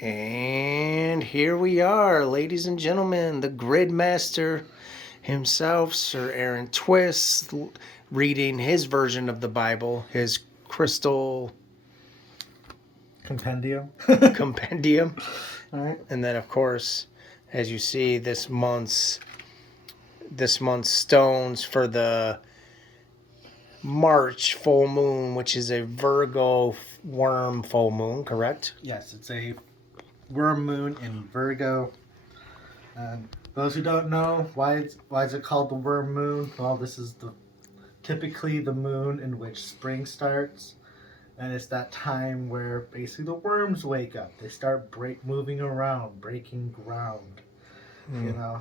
And here we are, ladies and gentlemen, the grid master himself, Sir Aaron Twist, reading his version of the Bible, his crystal compendium. compendium. All right. And then, of course, as you see, this month's stones for the March full moon, which is a Virgo worm full moon, correct? Yes, it's a worm moon in Virgo. And those who don't know, why is it called the worm moon? Well, this is typically the moon in which spring starts, and it's that time where basically the worms wake up. They start moving around, breaking ground. You know,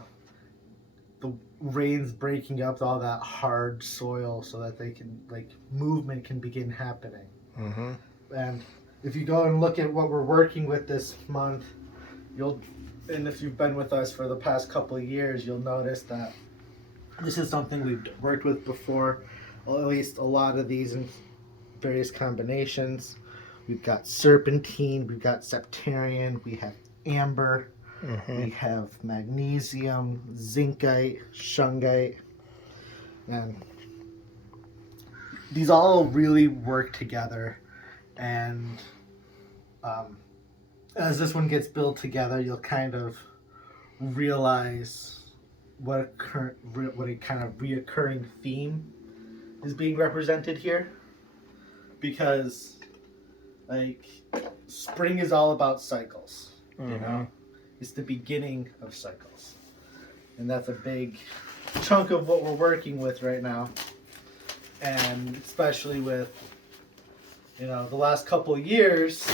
the rain's breaking up all that hard soil so that they can movement can begin happening. Mm-hmm. And if you go and look at what we're working with this month, and if you've been with us for the past couple of years, you'll notice that this is something we've worked with before, or at least a lot of these in various combinations. We've got Serpentine, we've got Septarian, we have Amber, we have Magnesium, Zincite, Shungite, and these all really work together. And as this one gets built together, you'll kind of realize what a kind of reoccurring theme is being represented here. Because, spring is all about cycles, you know? It's the beginning of cycles. And that's a big chunk of what we're working with right now. And especially with, the last couple of years,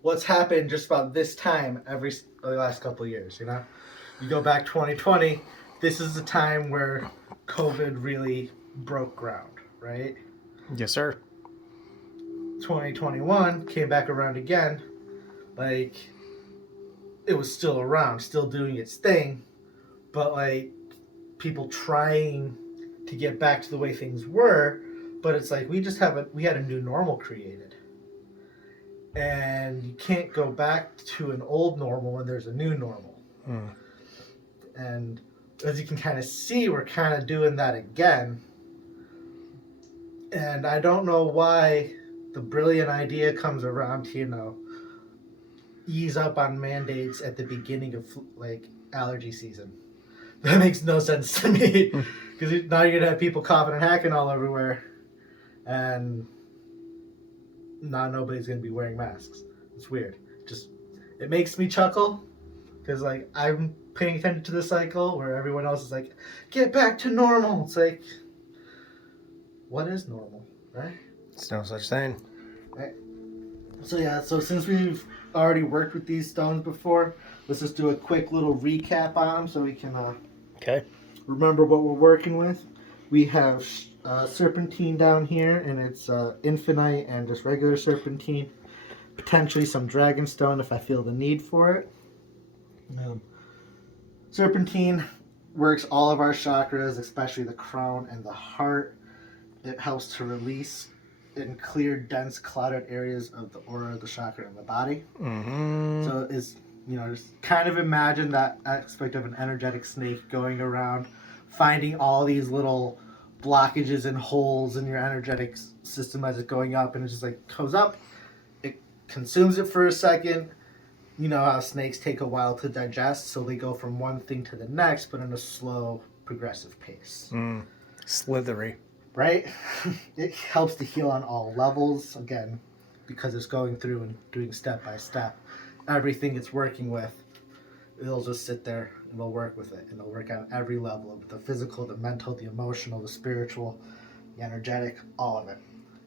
what's happened just about this time the last couple of years, You go back 2020, this is the time where COVID really broke ground, right? Yes, sir. 2021 came back around again. It was still around, still doing its thing, but people trying to get back to the way things were, but it's we had a new normal created. And you can't go back to an old normal when there's a new normal. And as you can kind of see, we're kind of doing that again. And I don't know why the brilliant idea comes around to, ease up on mandates at the beginning of allergy season. That makes no sense to me, because now you're gonna have people coughing and hacking all everywhere, and now nobody's gonna be wearing masks. It's weird. It makes me chuckle, because I'm paying attention to the cycle where everyone else is get back to normal. It's what is normal, right? It's no such thing. Right. So since we've already worked with these stones before, let's just do a quick little recap on them so we can remember what we're working with. We have Serpentine down here, and it's Infinite and just regular Serpentine. Potentially some Dragonstone if I feel the need for it. Serpentine works all of our chakras, especially the crown and the heart. It helps to release and clear dense, clouded areas of the aura, the chakra, and the body. So it's, just kind of imagine that aspect of an energetic snake going around, finding all these little blockages and holes in your energetic system as it's going up, and it just goes up, it consumes it for a second. You know how snakes take a while to digest, so they go from one thing to the next, but in a slow, progressive pace. Slithery. Right? It helps to heal on all levels, again, because it's going through and doing step by step. Everything it's working with, it'll just sit there and it'll work with it. And it'll work on every level of the physical, the mental, the emotional, the spiritual, the energetic, all of it.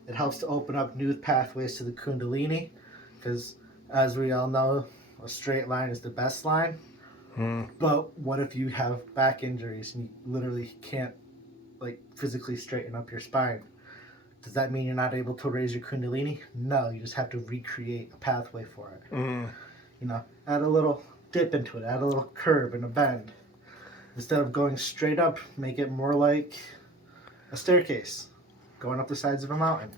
It helps to open up new pathways to the Kundalini, because as we all know, a straight line is the best line. But what if you have back injuries and you literally can't physically straighten up your spine? Does that mean you're not able to raise your Kundalini? No, you just have to recreate a pathway for it. Add a little dip into it, add a little curve and a bend. Instead of going straight up, make it more like a staircase going up the sides of a mountain.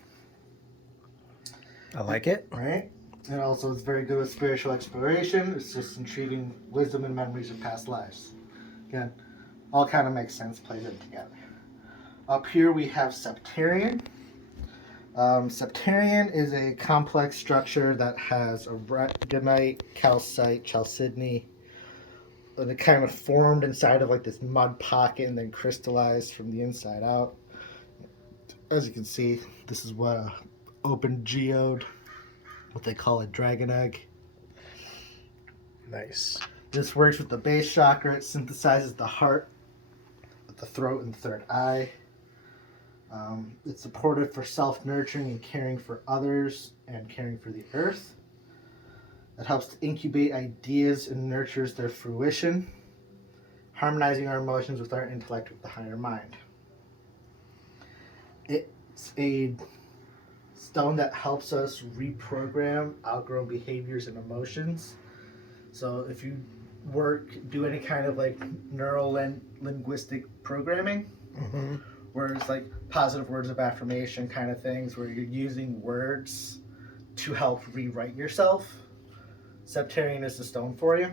I like it. Right? And also it's very good with spiritual exploration. It's just intriguing wisdom and memories of past lives. Again, all kind of makes sense, plays in together. Up here we have Septarian. Septarian is a complex structure that has aragonite, calcite, chalcedony. And it kind of formed inside of like this mud pocket and then crystallized from the inside out. As you can see, this is what a open geode, what they call a dragon egg. Nice. This works with the base chakra. It synthesizes the heart, the throat, and third eye. It's supportive for self-nurturing and caring for others and caring for the earth. It helps to incubate ideas and nurtures their fruition, harmonizing our emotions with our intellect with the higher mind. It's a stone that helps us reprogram outgrown behaviors and emotions. So if you do any kind of like linguistic programming, where it's like positive words of affirmation kind of things, where you're using words to help rewrite yourself, Septarian is the stone for you.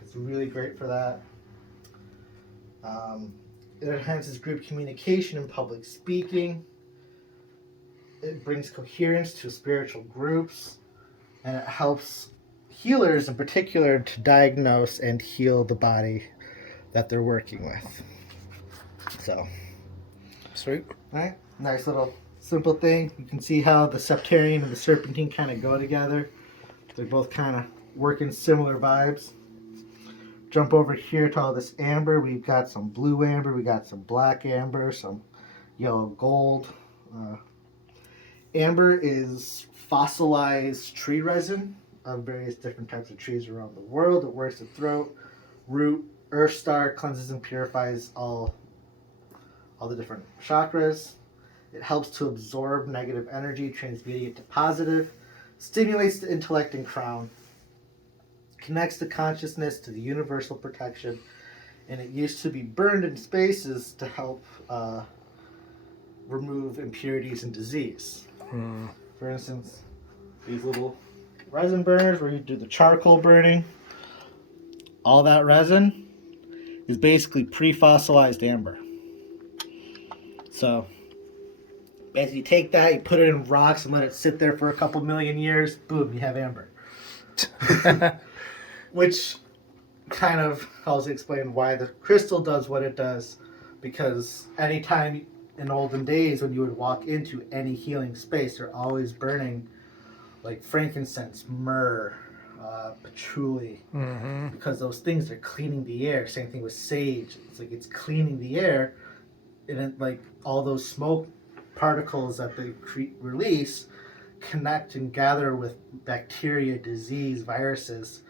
It's really great for that. It enhances group communication and public speaking. It brings coherence to spiritual groups, and it helps healers in particular to diagnose and heal the body that they're working with. So, Sweet. right? Nice little simple thing. You can see how the Septarian and the Serpentine kind of go together. They're both kind of working similar vibes. Jump over here to all this amber. We've got some blue amber, we got some black amber, some yellow gold. Amber is fossilized tree resin of various different types of trees around the world. It works the throat, root, earth star, cleanses and purifies all the different chakras. It helps to absorb negative energy, transmuting it to positive, stimulates the intellect and crown, connects the consciousness to the universal protection, and it used to be burned in spaces to help remove impurities and disease. For instance, these little resin burners where you do the charcoal burning, all that resin is basically pre-fossilized amber. So basically you take that, you put it in rocks and let it sit there for a couple million years, boom, you have amber. Which kind of helps explain why the crystal does what it does, because anytime in olden days when you would walk into any healing space, they're always burning like frankincense, myrrh, patchouli, because those things are cleaning the air. Same thing with sage. It's like it's cleaning the air, and it, like all those smoke particles that they release connect and gather with bacteria, disease, viruses,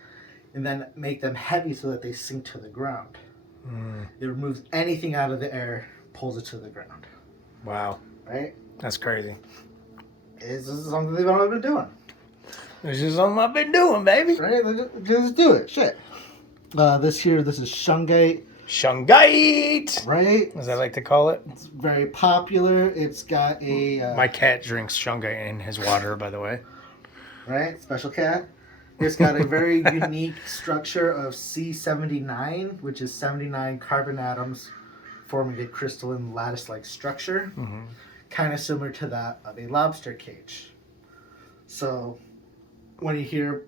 and then make them heavy so that they sink to the ground. It removes anything out of the air, pulls it to the ground. Wow. Right? That's crazy. This is something they've always been doing. This is something I've been doing, baby. Right? Just do it. Shit. This is Shungite. Shungite! Right? As I like to call it. It's very popular. It's got a... My cat drinks Shungite in his water, by the way. Right? Special cat. It's got a very unique structure of C79, which is 79 carbon atoms forming a crystalline lattice-like structure, kind of similar to that of a lobster cage. So when you hear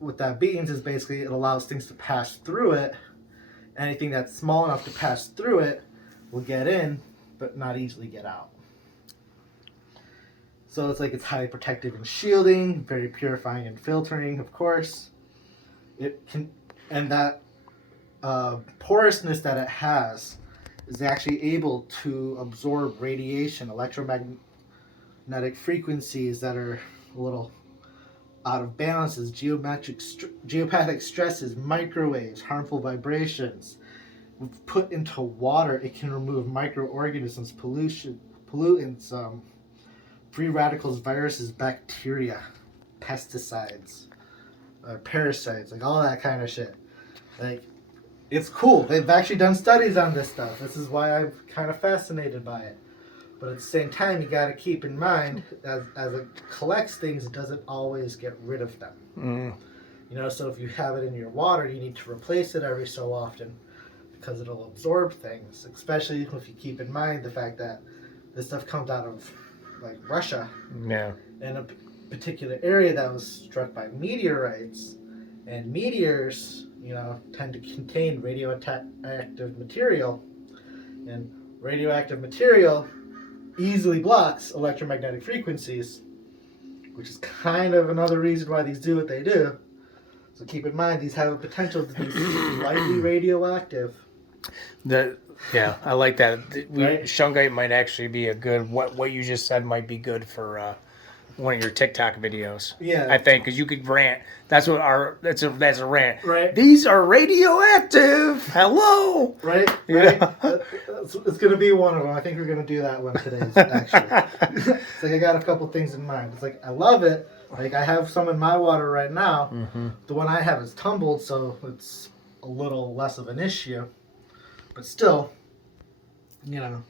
what that means is basically it allows things to pass through it. Anything that's small enough to pass through it will get in, but not easily get out. So it's like it's highly protective and shielding, very purifying and filtering, of course. It can, and that porousness that it has is actually able to absorb radiation, electromagnetic frequencies that are a little out of balance, as geopathic stresses, microwaves, harmful vibrations. Put into water, it can remove microorganisms, pollutants, free radicals, viruses, bacteria, pesticides, parasites, like all that kind of shit. Like, it's cool. They've actually done studies on this stuff. This is why I'm kind of fascinated by it. But at the same time, you got to keep in mind, as it collects things, it doesn't always get rid of them. Mm. You know, so if you have it in your water, you need to replace it every so often because it'll absorb things, especially if you keep in mind the fact that this stuff comes out of, like, Russia. Yeah. In a particular area that was struck by meteorites. And meteors, you know, tend to contain radioactive material. And radioactive material easily blocks electromagnetic frequencies, which is kind of another reason why these do what they do. So keep in mind, these have a potential to be slightly radioactive. Yeah, I like that. Right? Shungite might actually be a good. What you just said might be good for one of your TikTok videos. Yeah. I think because you could rant. That's a rant. Right. These are radioactive. Hello. Right? Yeah. It's going to be one of them. I think we're going to do that one today, actually. It's like I got a couple things in mind. It's like I love it. Like I have some in my water right now. Mm-hmm. The one I have is tumbled, so it's a little less of an issue. But still, you know,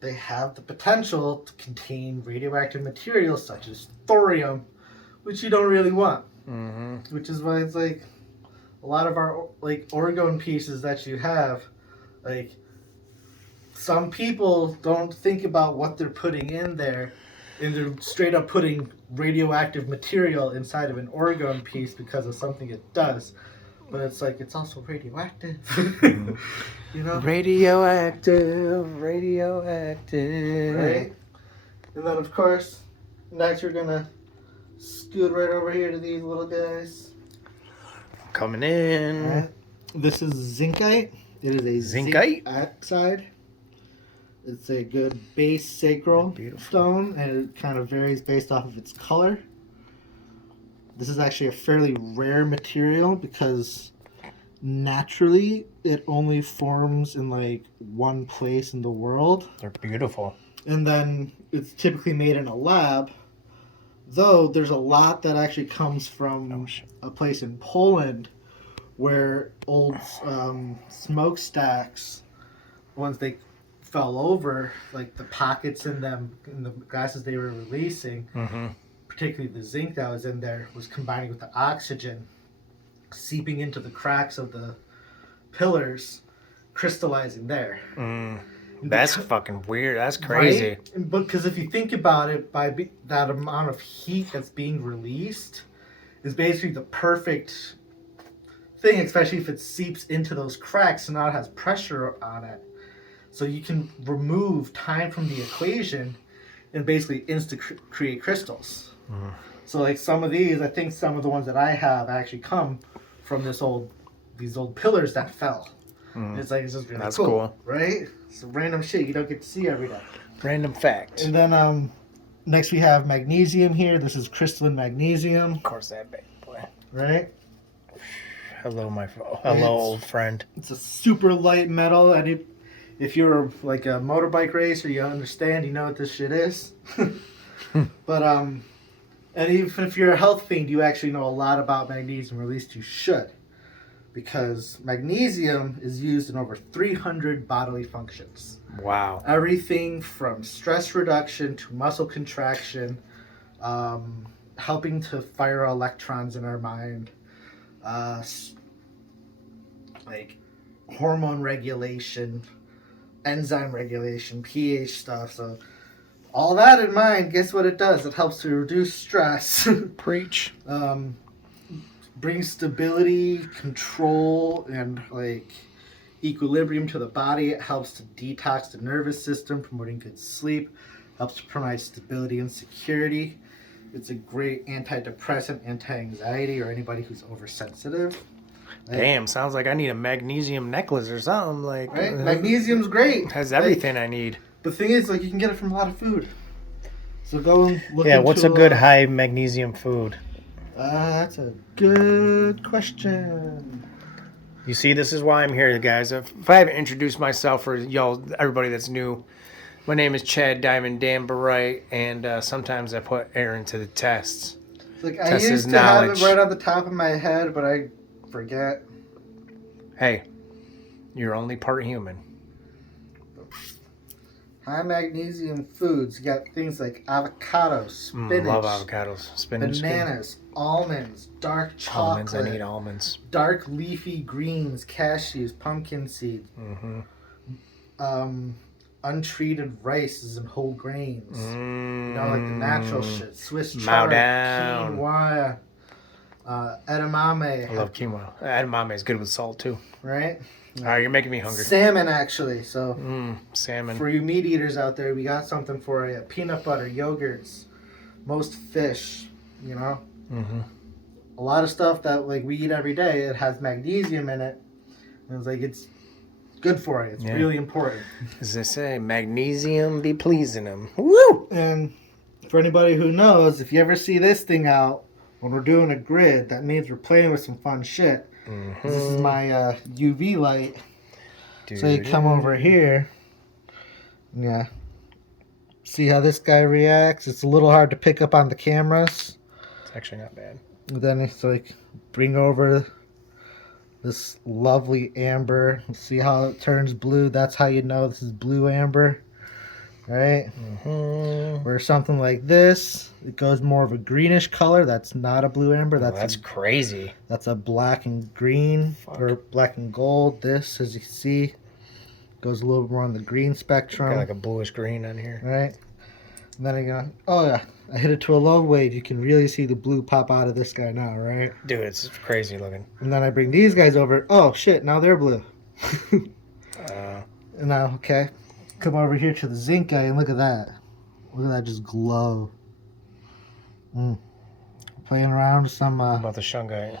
they have the potential to contain radioactive materials such as thorium, which you don't really want. Mm-hmm. Which is why it's like a lot of our like orgone pieces that you have, like some people don't think about what they're putting in there, and they're straight up putting radioactive material inside of an orgone piece because of something it does. But it's like, it's also radioactive. You know? Radioactive. Right? And then, of course, next we're going to scoot right over here to these little guys. Coming in. Right. This is Zincite. It is a Zincite? zinc oxide. It's a good base sacral Beautiful. stone, and it kind of varies based off of its color. This is actually a fairly rare material because naturally it only forms in like one place in the world. They're beautiful. And then it's typically made in a lab, though there's a lot that actually comes from a place in Poland where old smokestacks, once they fell over, like the pockets in them, in the gases they were releasing, Mm-hmm. particularly the zinc that was in there, was combining with the oxygen, seeping into the cracks of the pillars, crystallizing there. That's fucking weird. That's crazy. Right? Because if you think about it, that amount of heat that's being released is basically the perfect thing, especially if it seeps into those cracks and now it has pressure on it. So you can remove time from the equation and basically create crystals. So like some of these, I think some of the ones that I have actually come from these old pillars that fell. It's like, it's just really That's cool, cool. right? Some random shit you don't get to see every day. Random fact. And then next we have magnesium here. This is crystalline magnesium, Of course, that big boy. right? Hello, old friend. It's a super light metal, and if you're like a motorbike racer, you understand, you know what this shit is. But and even if you're a health fiend, you actually know a lot about magnesium, or at least you should, because magnesium is used in over 300 bodily functions. Wow. Everything from stress reduction to muscle contraction, helping to fire electrons in our mind, like hormone regulation, enzyme regulation, pH stuff. So all that in mind, guess what it does? It helps to reduce stress. Preach. Brings stability, control, and like equilibrium to the body. It helps to detox the nervous system, promoting good sleep. Helps to provide stability and security. It's a great antidepressant, anti-anxiety, or anybody who's oversensitive. Damn, sounds like I need a magnesium necklace or something. Like, Right? Magnesium's great. Has everything I need. The thing is, like, you can get it from a lot of food. So go and look Yeah, into, what's a good high magnesium food? That's a good question. You see, this is why I'm here, guys. If I haven't introduced myself for y'all, everybody that's new, my name is Chad Diamond Danbarite, and sometimes I put Aaron to the tests. Like, I Test his used to have knowledge. it right on the top of my head, but I forget. Hey, you're only part human. High magnesium foods. You got things like avocados, spinach, Love avocados. Spinach. bananas, almonds, dark Almonds. chocolate, I need almonds. dark leafy greens, cashews, pumpkin seeds, untreated rices and whole grains. You know, like the natural shit. Swiss chard, quinoa, edamame. I love quinoa. Edamame is good with salt too. Right? All right, you're making me hungry. Salmon, actually. So, salmon. for you meat eaters out there, we got something for you. Peanut butter, yogurts, most fish, you know? A lot of stuff that like we eat every day, it has magnesium in it. And it's like, it's good for you. It's really important. As they say, magnesium be pleasing them. Woo! And for anybody who knows, if you ever see this thing out when we're doing a grid, that means we're playing with some fun shit. This is my UV light. So you come over here. Yeah. See how this guy reacts? It's a little hard to pick up on the cameras. It's actually not bad. And then it's like, bring over this lovely amber. See how it turns blue? That's how you know this is blue amber. Right? Or something like this, it goes more of a greenish color. That's not a blue amber. That's crazy. That's a black and green or black and gold. This, as you can see, goes a little more on the green spectrum. Got like a bluish green on here. Right? And then I go, oh yeah, I hit it to a low wave. You can really see the blue pop out of this guy now, right? Dude, it's crazy looking. And then I bring these guys over. Oh shit, now they're blue. And now, okay. Come over here to the Zincite and look at that. Look at that just glow. Playing around with some What about the Shungite?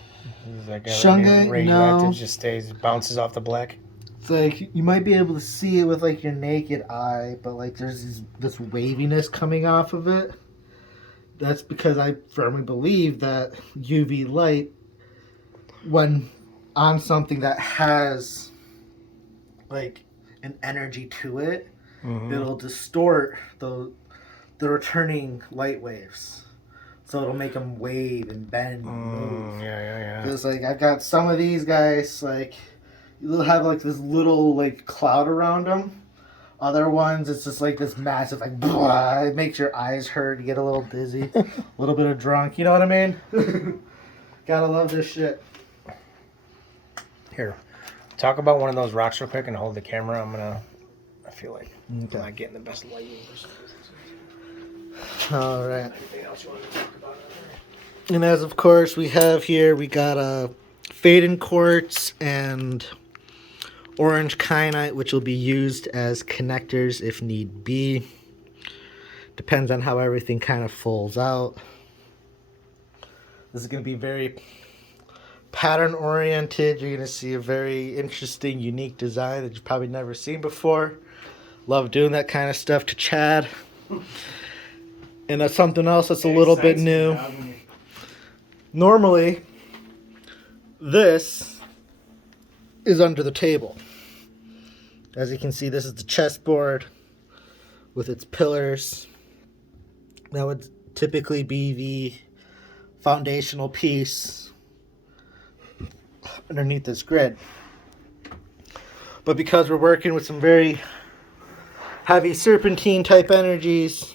Like Shungite, radioactive no. Just bounces off the black. It's like you might be able to see it with like your naked eye, but like there's this waviness coming off of it. That's because I firmly believe that UV light, when on something that has like an energy to it, it'll distort the returning light waves. So it'll make them wave and bend and move. Yeah. Because like I've got some of these guys, like you'll have like this little like cloud around them. Other ones, it's just like this massive like blah, it makes your eyes hurt. You get a little dizzy, a little bit of drunk. You know what I mean? Gotta love this shit. Here, talk about one of those rocks real quick and hold the camera. I feel like I'm not getting the best lighting. All right. Anything else you want to talk about? And as of course we have here, we got a Faden quartz and orange kyanite, which will be used as connectors if need be. Depends on how everything kind of folds out. This is going to be very pattern oriented. You're going to see a very interesting, unique design that you've probably never seen before. Love doing that kind of stuff to Chad. And that's something else that's a little bit new. Normally, this is under the table. As you can see, this is the chessboard with its pillars. That would typically be the foundational piece underneath this grid. But because we're working with some very heavy serpentine type energies,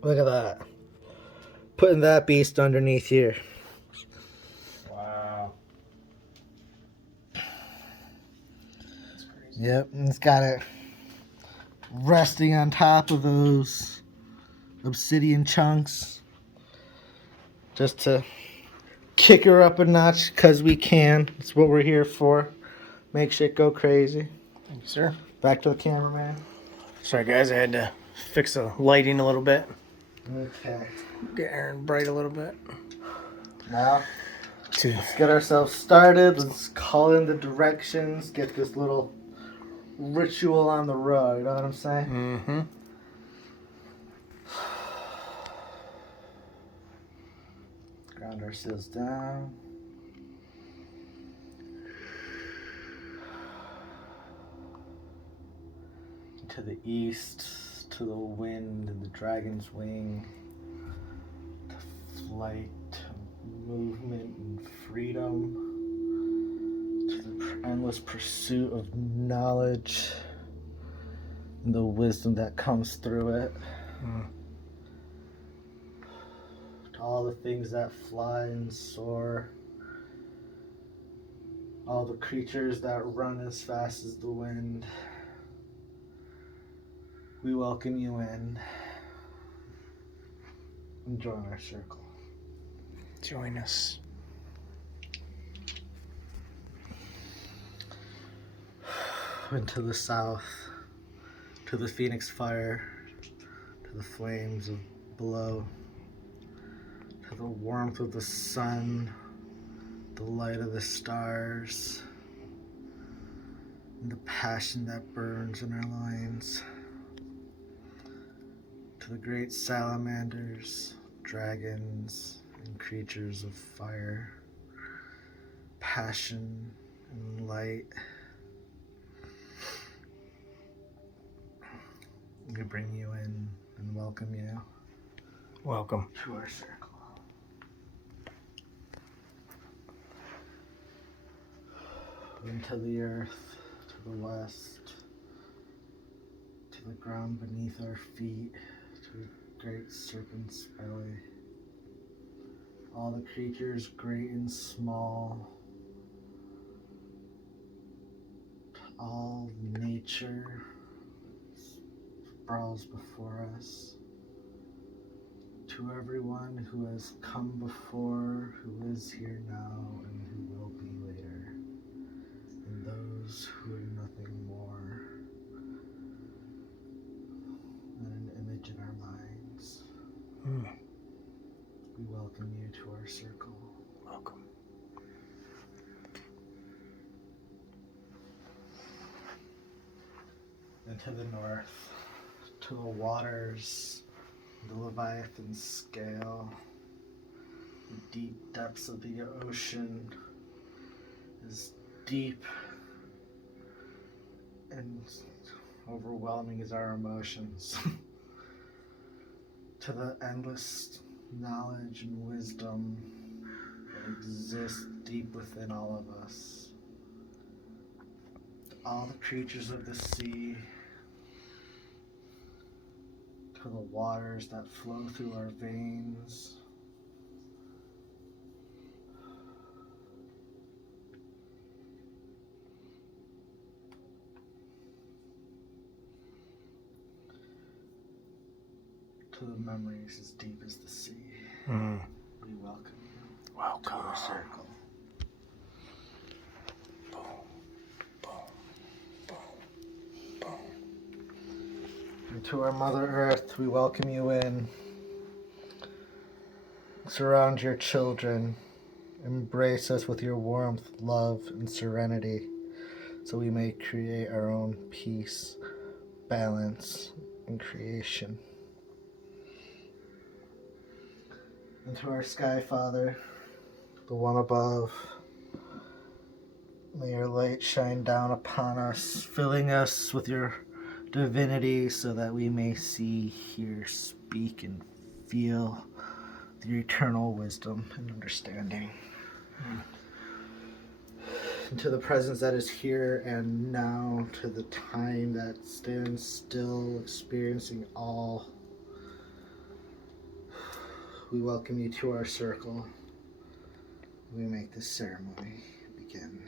look at that. Putting that beast underneath here. Wow. Yep, and it's got it resting on top of those obsidian chunks. Just to kick her up a notch, because we can. That's what we're here for. Make shit go crazy. Thank you, sir. Back to the cameraman. Sorry, guys. I had to fix the lighting a little bit. Okay. Get Aaron bright a little bit. Now, let's get ourselves started. Let's call in the directions. Get this little ritual on the road. You know what I'm saying? Mm-hmm. Ground ourselves down. To the east, to the wind and the dragon's wing, to flight, movement and freedom, to the endless pursuit of knowledge, and the wisdom that comes through it. To all the things that fly and soar, all the creatures that run as fast as the wind, we welcome you in and join our circle. Join us. Into the south, to the phoenix fire, to the flames of below, to the warmth of the sun, the light of the stars, and the passion that burns in our loins, to the great salamanders, dragons, and creatures of fire, passion and light. We bring you in and welcome you Welcome. to our circle. Into the earth, to the west, to the ground beneath our feet, to the great serpent's belly. All the creatures, great and small, to all nature sprawls before us. To everyone who has come before, who is here now, and who will be later, and those who are nothing more than an image in our minds. We welcome you to our circle. Welcome. And to the north, to the waters, the Leviathan scale, the deep depths of the ocean, as deep and overwhelming as our emotions, to the endless knowledge and wisdom that exists deep within all of us, to all the creatures of the sea, to the waters that flow through our veins, to the memories as deep as the sea. We welcome you to our circle. Boom, boom, boom, boom. And to our Mother Earth, we welcome you in. Surround your children. Embrace us with your warmth, love, and serenity, so we may create our own peace, balance, and creation. And to our Sky Father, the one above, may your light shine down upon us, filling us with your divinity so that we may see, hear, speak, and feel the eternal wisdom and understanding. And to the presence that is here and now, to the time that stands still, experiencing all, we welcome you to our circle. We make this ceremony begin.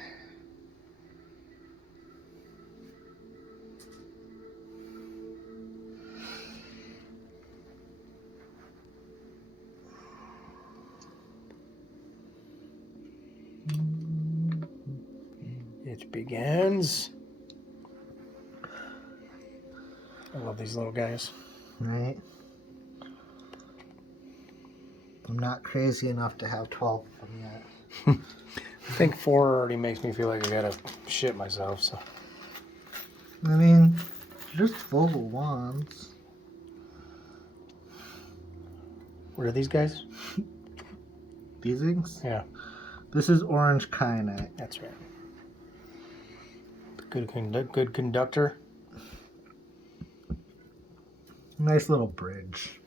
It begins. I love these little guys. Right? I'm not crazy enough to have 12 of them yet. I think 4 already makes me feel like I gotta shit myself, so. I mean, just full of wands. What are these guys? These things? Yeah, This is orange kyanite. that's right. Good conductor. Nice little bridge.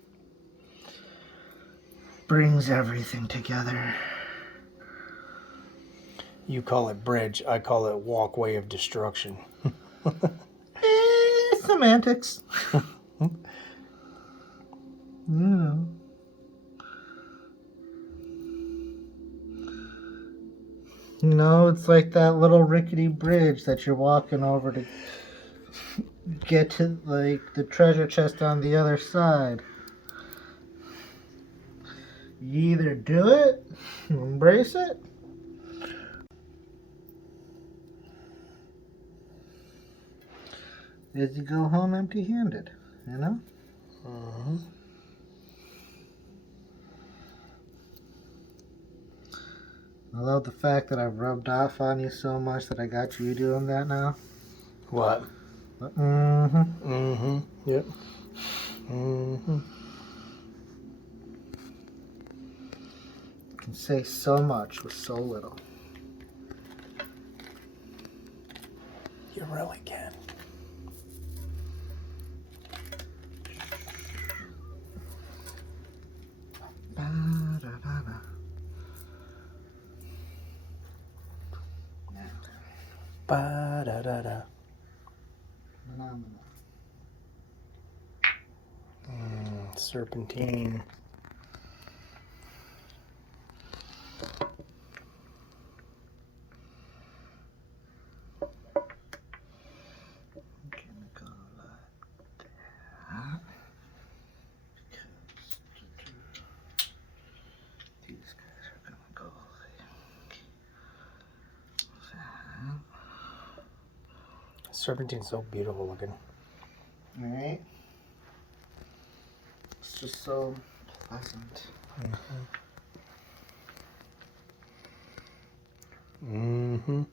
Brings everything together. You call it bridge, I call it walkway of destruction. semantics. Yeah. You know, it's like that little rickety bridge that you're walking over to get to, like, the treasure chest on the other side. You either do it, embrace it, as you go home empty-handed, you know? Mm-hmm. I love the fact that I've rubbed off on you so much that I got you doing that now. What? Mm-hmm. Mm-hmm. Yep. Mm-hmm. You can say so much with so little. You really can. Ba-da-da-da. Ba-da-da-da. Phenomenal. Serpentine. Gonna go like that. Because these guys are gonna go like that. Serpentine's so beautiful looking. Alright. It's just so pleasant. Mm-hmm.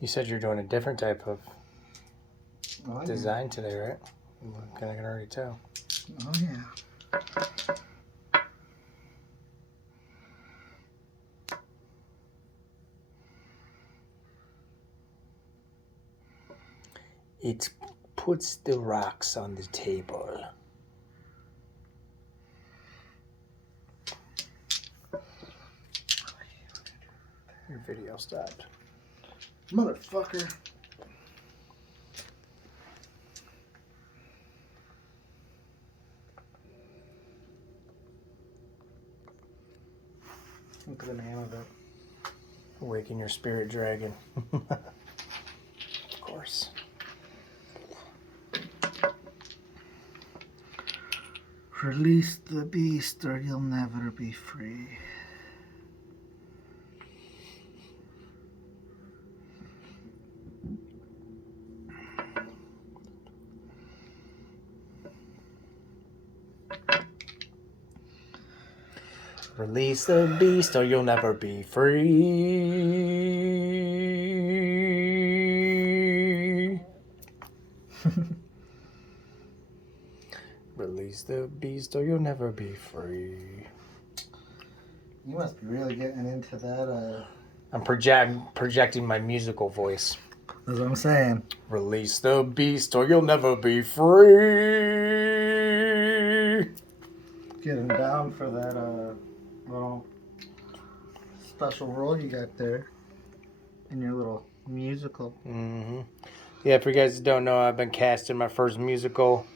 You said you're doing a different type of design today, right? I can already tell. Oh yeah. It puts the rocks on the table. Your video stopped. Motherfucker. Look at the name of it. Awaken your spirit dragon. Of course. Release the beast or you'll never be free. Release the beast or you'll never be free. Release the beast or you'll never be free. You must be really getting into that. I'm projecting my musical voice. That's what I'm saying. Release the beast or you'll never be free. Getting down for that little special role you got there in your little musical. Mm-hmm. Yeah, if you guys don't know, I've been cast in my first musical.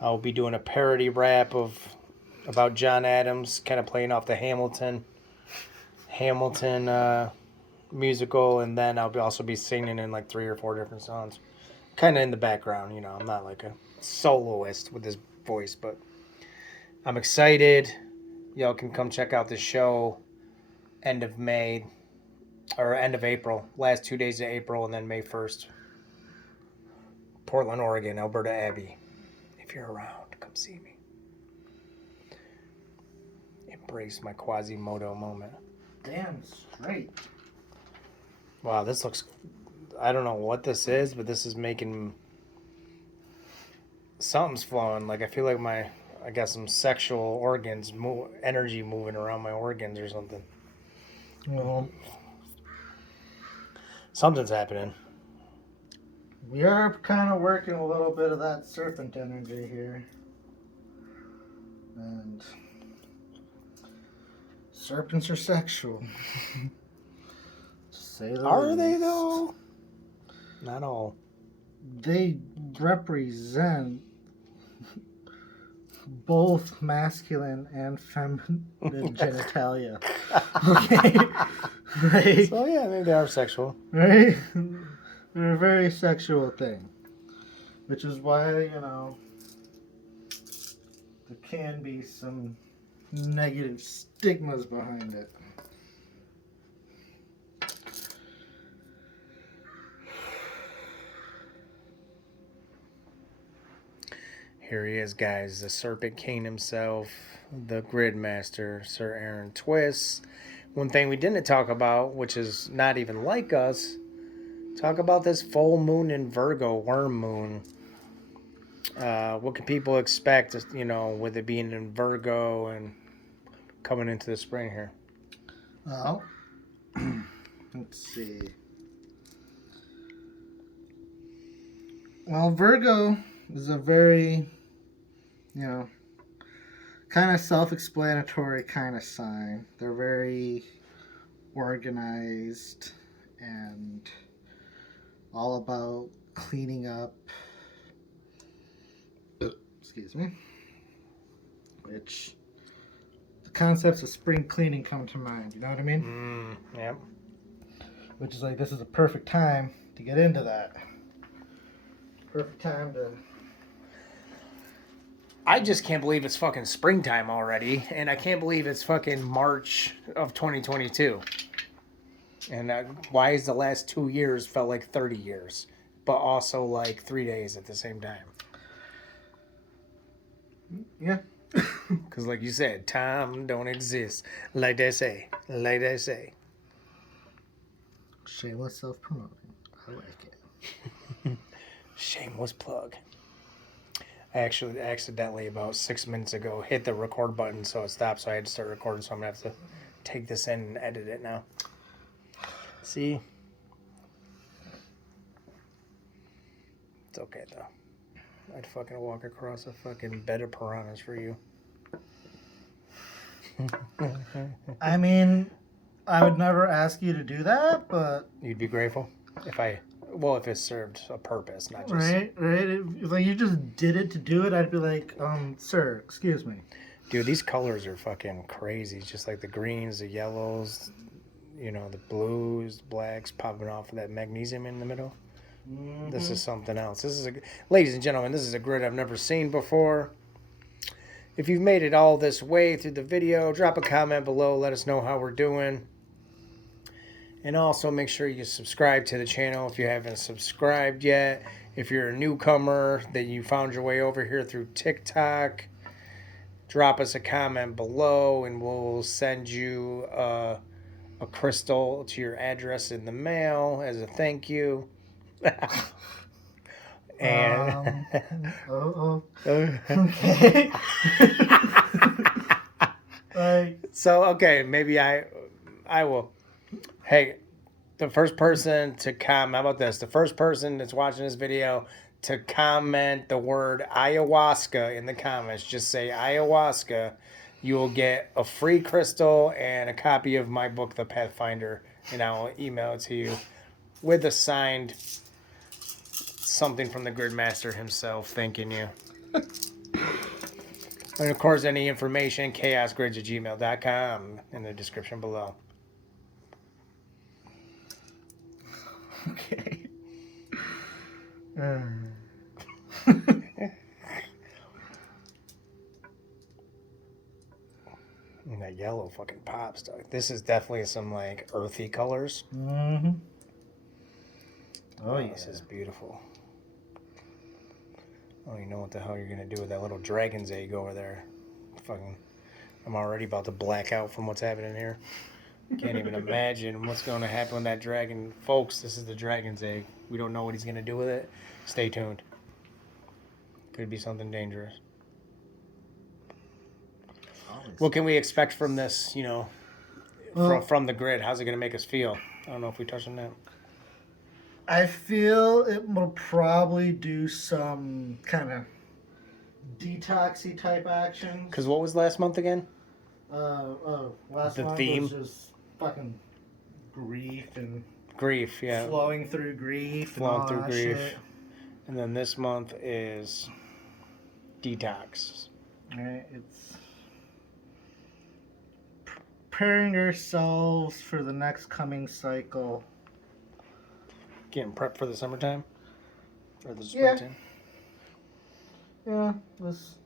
I'll be doing a parody rap about John Adams, kind of playing off the Hamilton musical, and then I'll also be singing in like 3 or 4 different songs, kind of in the background. You know, I'm not like a soloist with this voice, but I'm excited. Y'all can come check out the show end of May or end of April, last 2 days of April, and then May 1st. Portland, Oregon, Alberta Abbey. If you're around, come see me. Embrace my Quasimodo moment. Damn straight. Wow, this looks... I don't know what this is, but this is making... Something's flowing. Like, I feel like I got some sexual organs, energy moving around my organs or something. Well, Something's happening. We are kind of working a little bit of that serpent energy here. And serpents are sexual. To say the Are they least. though? Not all. They represent both masculine and feminine genitalia. Okay? Right? So yeah, I think they are sexual. Right? They're a very sexual thing. Which is why, there can be some negative stigmas behind it. Here he is, guys. The Serpent King himself, the Grid Master, Sir Aaron Twist. One thing we didn't talk about, which is not even like us, talk about this full moon in Virgo, worm moon. What can people expect, with it being in Virgo and coming into the spring here? Well, let's see. Well, Virgo is a very, kind of self-explanatory kind of sign. They're very organized and all about cleaning up. Excuse me. Which the concepts of spring cleaning come to mind. You know what I mean? Yep. Which is like, this is a perfect time to get into that. Perfect time to... I just can't believe it's fucking springtime already, and I can't believe it's fucking March of 2022. And why is the last 2 years felt like 30 years, but also like 3 days at the same time? Yeah. Because like you said, time don't exist. Like they say. Like they say. Shameless self-promoting. I like it. Shameless plug. I actually accidentally about 6 minutes ago hit the record button, so it stopped, so I had to start recording, so I'm going to have to take this in and edit it now. See? It's okay, though. I'd fucking walk across a fucking bed of piranhas for you. I mean, I would never ask you to do that, but... You'd be grateful if it served a purpose, not just... Right. If like you just did it to do it, I'd be like, sir, excuse me. Dude, these colors are fucking crazy. Just like the greens, the yellows, the blues, blacks popping off of that magnesium in the middle. Mm-hmm. This is something else. Ladies and gentlemen, this is a grid I've never seen before. If you've made it all this way through the video, drop a comment below. Let us know how we're doing. And also make sure you subscribe to the channel if you haven't subscribed yet. If you're a newcomer that you found your way over here through TikTok, drop us a comment below and we'll send you a crystal to your address in the mail as a thank you. And okay. So okay, maybe I will. Hey, the first person to comment, how about this? The first person that's watching this video to comment the word ayahuasca in the comments, just say ayahuasca, you will get a free crystal and a copy of my book, The Pathfinder, and I will email it to you with a signed something from the Grid Master himself thanking you. And of course, any information, chaosgrids@gmail.com in the description below. Okay. And that yellow fucking pops, dog. This is definitely some like earthy colors. Mm-hmm. Oh, yeah. This is beautiful. Oh, you know what the hell you're gonna do with that little dragon's egg over there? Fucking, I'm already about to black out from what's happening here. Can't even imagine what's going to happen with that dragon. Folks, this is the dragon's egg. We don't know what he's going to do with it. Stay tuned. Could be something dangerous. What can we expect from this, Well, from the grid? How's it going to make us feel? I don't know if we touched on that. I feel it will probably do some kind of detoxy type action. Because what was last month again? Last The month theme? was just fucking grief and Grief, yeah. flowing through grief Flowing and all through that grief. shit. And then this month is detox. Right, it's preparing ourselves for the next coming cycle. Getting prepped for the summertime? Or the Yeah. springtime? Yeah, this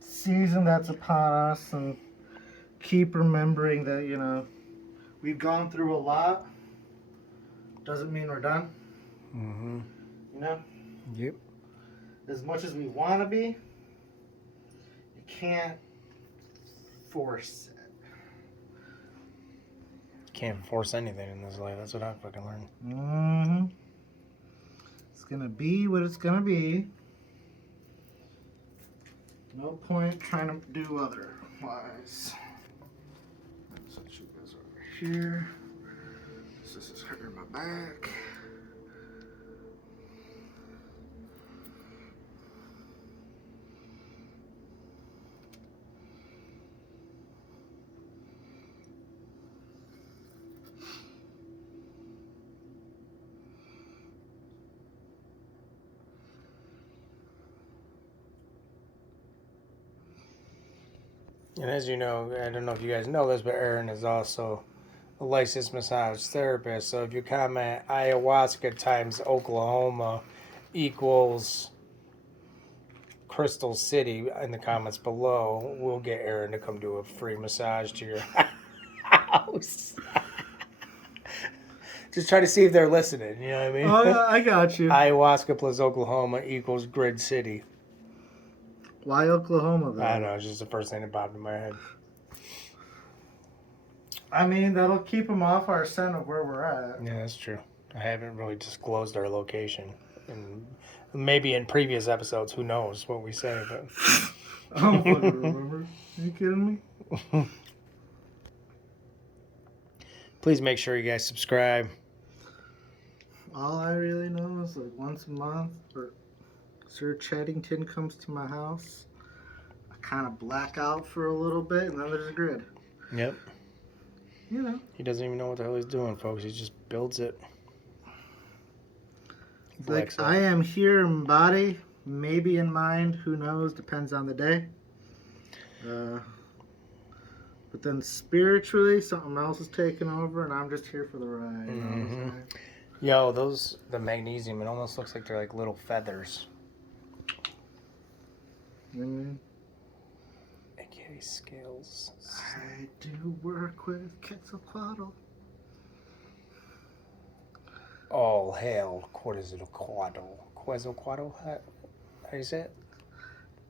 season that's upon us, and keep remembering that, you know, we've gone through a lot. Doesn't mean we're done. Mm-hmm. You know? Yep. As much as we want to be, you can't force it. Can't force anything in this life. That's what I fucking learned. Mm-hmm. It's gonna be what it's gonna be. No point trying to do otherwise. Let's set you guys over here. This is hurting my back. And as you know, I don't know if you guys know this, but Aaron is also a licensed massage therapist. So if you comment ayahuasca times Oklahoma equals Crystal City in the comments below, we'll get Aaron to come do a free massage to your house. Just try to see if they're listening, you know what I mean? Oh, yeah, I got you. Ayahuasca plus Oklahoma equals Grid City. Why Oklahoma, though? I don't know, it's just the first thing that popped in my head. I mean, that'll keep them off our scent of where we're at. Yeah, that's true. I haven't really disclosed our location. And maybe in previous episodes, who knows what we say, but... I don't fucking remember. Are you kidding me? Please make sure you guys subscribe. All I really know is like once a month, or Sir Chattington comes to my house. I kind of black out for a little bit, and then there's a grid. Yep. You know. He doesn't even know what the hell he's doing, folks. He just builds it. It's like, I am here in body, maybe in mind, who knows, depends on the day. But then spiritually, something else is taking over, and I'm just here for the ride. You know what I'm saying? Yo, the magnesium, it almost looks like they're like little feathers. Mm-hmm. AKA scales. I do work with Quetzalcoatl. All hail Quetzalcoatl. Quetzalcoatl? How do you say it?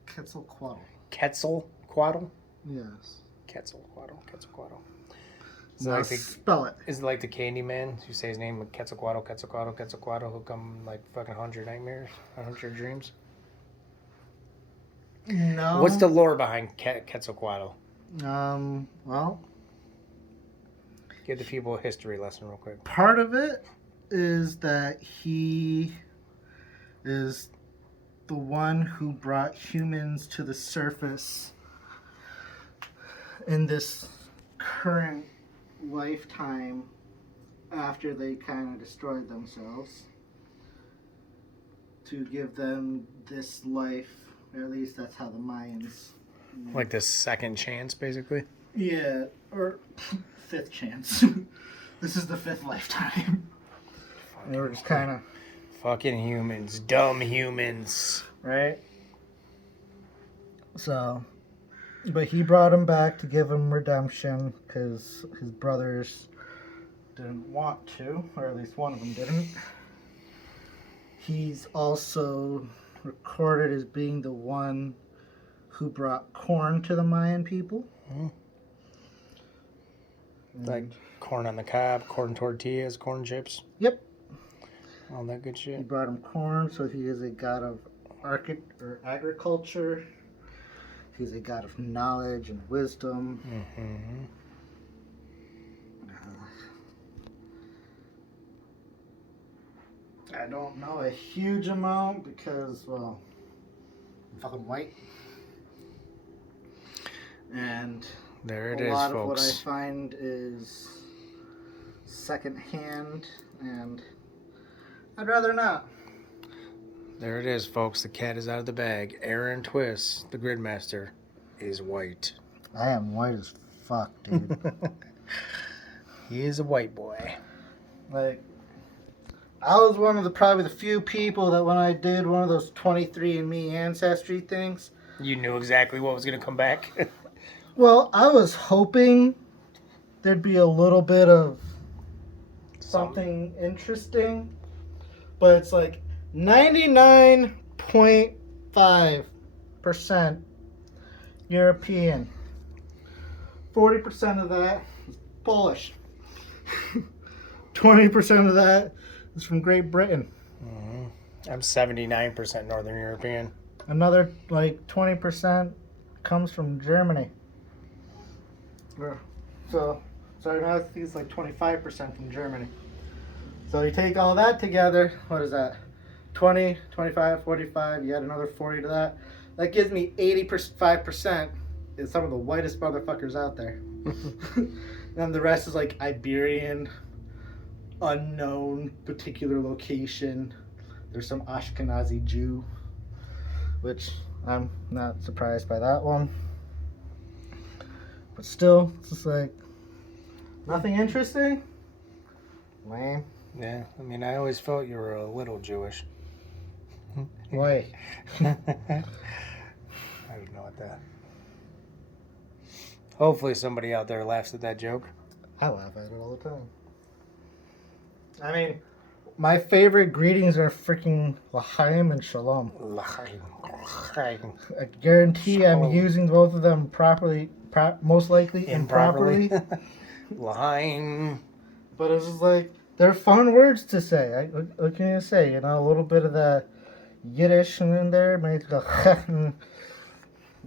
Quetzalcoatl. Quetzalcoatl? Yes. Quetzalcoatl. Now spell it. Is it like the Candyman? You say his name with Quetzalcoatl, who come like fucking 100 nightmares, 100 dreams? No. What's the lore behind Quetzalcoatl? Well, Give the people a history lesson real quick. part of it is that he is the one who brought humans to the surface in this current lifetime after they kind of destroyed themselves, to give them this life, or at least that's how the Mayans... Like this second chance, basically? Yeah, or fifth chance. This is the fifth lifetime. They were just kind of... Fucking humans. Dumb humans. Right? So... But he brought him back to give him redemption, because his brothers didn't want to, or at least one of them didn't. He's also recorded as being the one who brought corn to the Mayan people. Like corn on the cob, corn tortillas, corn chips. Yep. All that good shit. He brought him corn, so he is a god of agriculture. He's a god of knowledge and wisdom. I don't know a huge amount because, well, I'm fucking white. And There it a is, lot of what I folks. find is secondhand, and I'd rather not. There it is, folks. The cat is out of the bag. Aaron Twist, the Gridmaster, is white. I am white as fuck, dude. He is a white boy. Like, I was one of probably the few people that when I did one of those 23andMe ancestry things, You knew exactly what was going to come back. well, I was hoping there'd be a little bit of something interesting, but it's like 99.5% European. 40% of that is Polish. 20% of that is from Great Britain. Mm-hmm. I'm 79% Northern European. Another like 20% comes from Germany. So now I think it's like 25% from Germany. So you take all that together, what is that? 20, 25, 45, you add another 40 to that. That gives me 85% is some of the whitest motherfuckers out there. And the rest is like Iberian, unknown particular location. There's some Ashkenazi Jew, which I'm not surprised by that one. But still, it's just like nothing interesting. Lame. Yeah, I mean, I always felt you were a little Jewish. Why? I don't know what that. Hopefully somebody out there laughs at that joke. I laugh at it all the time. I mean, my favorite greetings are freaking L'chaim and Shalom. L'chaim. I guarantee I'm Shalom. using both of them properly, most likely improperly. L'chaim. But it's just like, they're fun words to say. What can you say? You know, a little bit of the Yiddish in there, maybe go and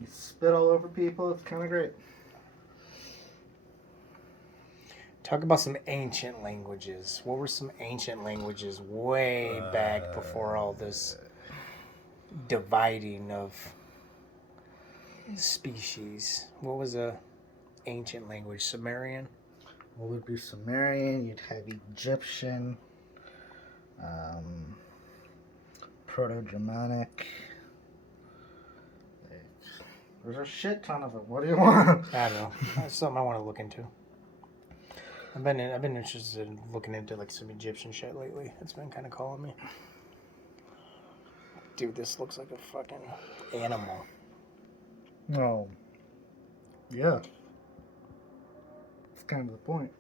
you spit all over people. It's kind of great. Talk about some ancient languages. What were some ancient languages way back before all this dividing of species? What was a ancient language? Sumerian? What would be Sumerian? You'd have Egyptian, Proto-Germanic. There's a shit ton of them. What do you want? I don't know. That's something I want to look into. I've been interested in looking into like some Egyptian shit lately. It's been kind of calling me. Dude, this looks like a fucking animal. No. Yeah. That's kind of the point.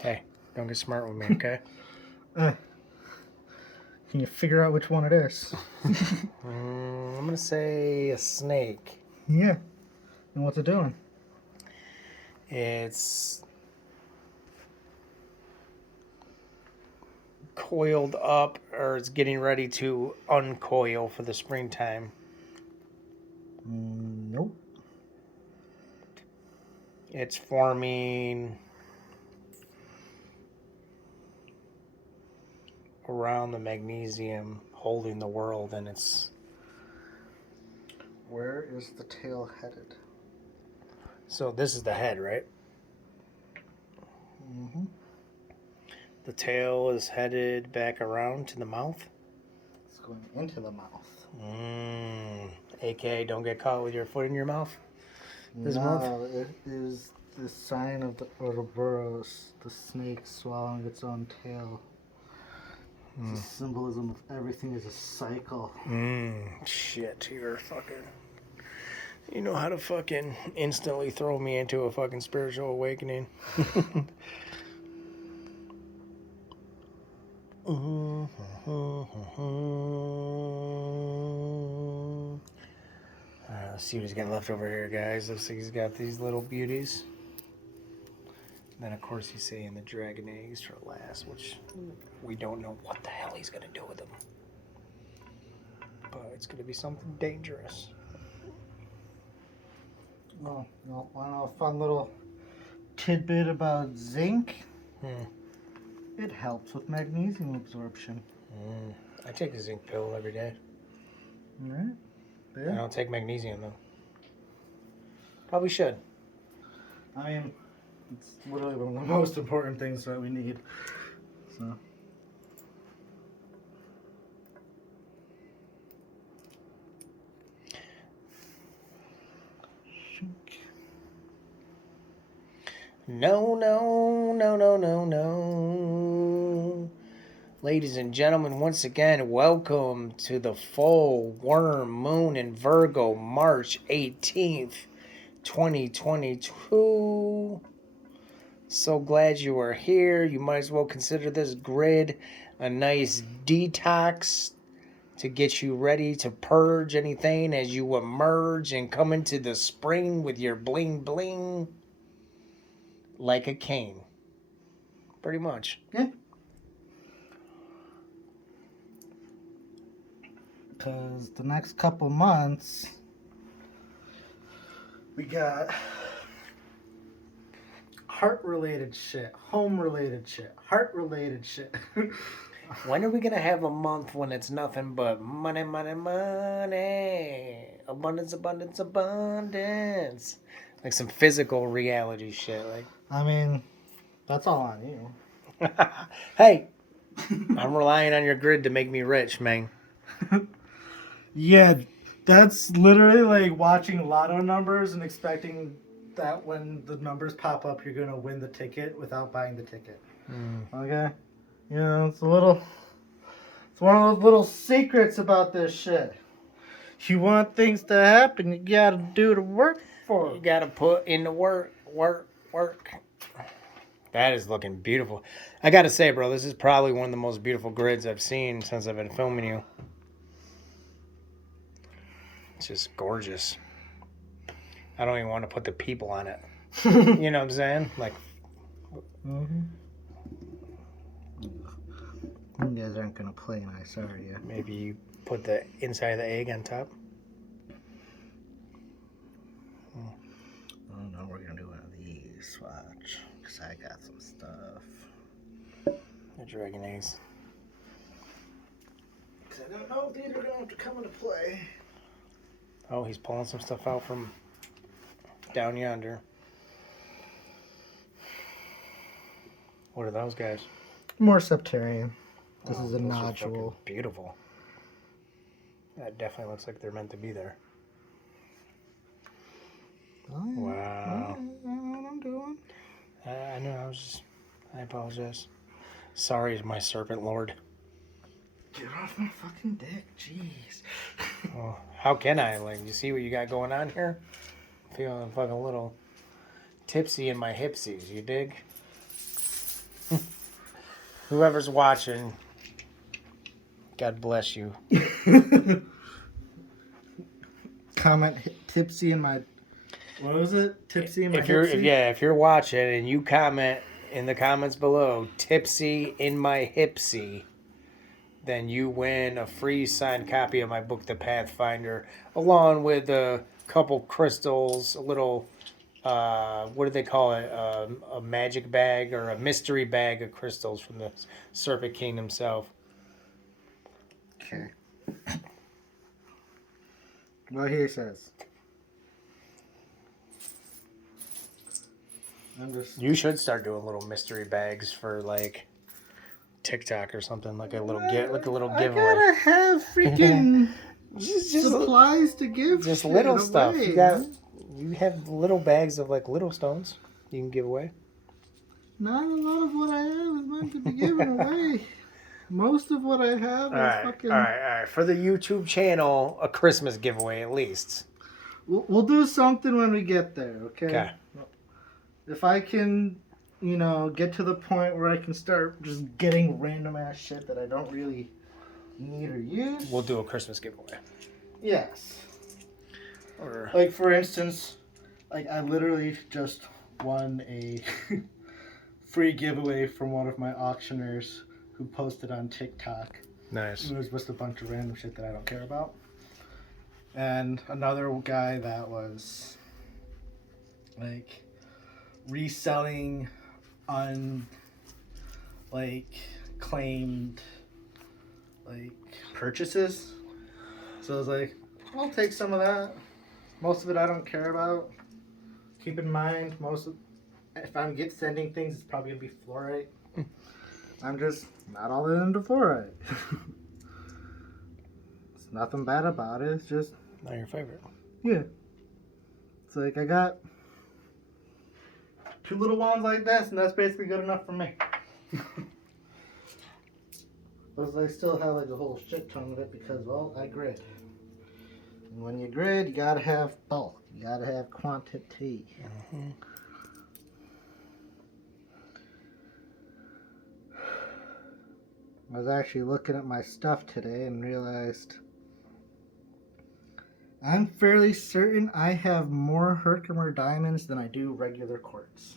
Hey, don't get smart with me, okay? Can you figure out which one it is? I'm gonna say a snake. Yeah. And what's it doing? It's coiled up, or it's getting ready to uncoil for the springtime. Nope. It's forming around the magnesium, holding the world, and it's... Where is the tail headed? So this is the head, right? Mm-hmm. The tail is headed back around to the mouth. It's going into the mouth. AKA, don't get caught with your foot in your mouth this month. It is the sign of the Ouroboros, the snake swallowing its own tail. It's a symbolism of everything is a cycle. Shit, you're fucking... You know how to fucking instantly throw me into a fucking spiritual awakening. Let's see what he's got left over here, guys. Looks like he's got these little beauties. Then, of course, he's saying the dragon eggs for last, which we don't know what the hell he's going to do with them. But it's going to be something dangerous. Oh, no, want to know a fun little tidbit about zinc? It helps with magnesium absorption. I take a zinc pill every day. Right? I Yeah. don't take magnesium though. Probably should. I mean, it's literally one of the most important things that we need. So. No, no, no, no, no, no. Ladies and gentlemen, once again, welcome to the full worm moon in Virgo, March 18th, 2022. So glad you are here. You might as well consider this grid a nice detox to get you ready to purge anything as you emerge and come into the spring with your bling bling like a cane. Pretty much. Yeah. Because the next couple months, we got heart-related shit, home-related shit, heart-related shit. When are we gonna have a month when it's nothing but money, money, money, abundance, abundance, abundance, like some physical reality shit? Like, I mean, that's all on you. hey, I'm relying on your grid to make me rich, man. Yeah, that's literally like watching lotto numbers and expecting that when the numbers pop up, you're gonna win the ticket without buying the ticket. Okay, you know, it's one of those little secrets about this shit. You want things to happen, you gotta do the work for You it. gotta put in the work. That is looking beautiful. I gotta say, bro, this is probably one of the most beautiful grids I've seen since I've been filming you. It's just gorgeous. I don't even want to put the people on it. You know what I'm saying? Like, Mm-hmm. You guys aren't gonna play nice, are you? maybe you put the inside of the egg on top. Oh no, we're gonna do one of these. Watch, cause I got some stuff. The dragon eggs. Cause I don't know if these are gonna have to come into play. Oh, he's pulling some stuff out from down yonder. What are those guys? More Septarian. This is a Those are nodule. fucking beautiful. That definitely looks like they're meant to be there. Oh, yeah. Wow. I know what I'm doing. I know, I apologize. Sorry, my serpent lord. Get off my fucking dick, jeez. Oh, how can I? Like, you see what you got going on here? I'm feeling fucking a little tipsy in my hipsies, you dig? Whoever's watching, God bless you. Comment tipsy in my. What was it? Tipsy in my. If you're hipsy? if you're watching and you comment in the comments below, tipsy in my hipsy, then you win a free signed copy of my book, The Pathfinder, along with a couple crystals, a little, what do they call it? A magic bag or a mystery bag of crystals from the Serpent King himself. Okay. Well, here it says. You should start doing little mystery bags for like TikTok or something, like a little giveaway. I gotta have freaking just supplies to give. Just shit little away, stuff. man. You have little bags of like little stones you can give away. Not a lot of what I have is meant to be given away. Most of what I have is fucking. All right. For the YouTube channel, a Christmas giveaway at least. We'll do something when we get there, okay? Okay. If I can, get to the point where I can start just getting random ass shit that I don't really need or use. We'll do a Christmas giveaway. Yes. Or Like, for instance, I literally just won a free giveaway from one of my auctioneers who posted on TikTok. nice. It was just a bunch of random shit that I don't care about. And another guy that was, like, reselling like claimed like purchases. So I was like, I'll take some of that. Most of it I don't care about. Keep in mind, if I'm sending things, it's probably gonna be fluorite. I'm just not all into fluorite. It's nothing bad about it. It's just Not your favorite. yeah. It's like I got 2 little ones like this, and that's basically good enough for me. But I still have like a whole shit ton of it because, well, I grid. And when you grid, you gotta have bulk. You gotta have quantity. Mm-hmm. I was actually looking at my stuff today and realized I'm fairly certain I have more Herkimer diamonds than I do regular quartz.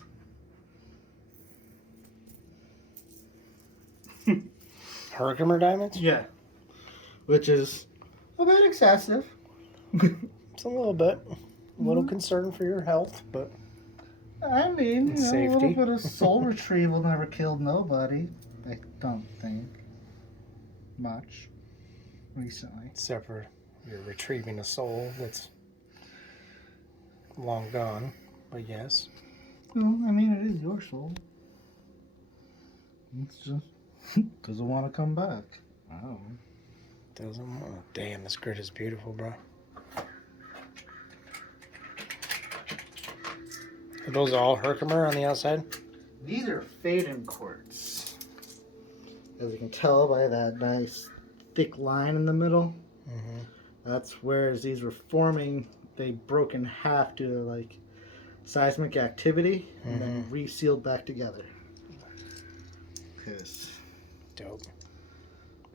Herkimer diamonds? Yeah. Which is a bit excessive. It's a little bit. A little concern for your health, but I mean, a safety. little bit of soul retrieval never killed nobody. I don't think. Much. Recently. Except for you're retrieving a soul that's long gone. But yes. Well, I mean, it is your soul. It's just doesn't want to come back. Oh. Doesn't want. Damn, this grid is beautiful, bro. Are those all Herkimer on the outside? These are Faden quartz. As you can tell by that nice thick line in the middle. Mm-hmm. That's whereas these were forming, they broke in half due to like seismic activity and then resealed back together. Dope.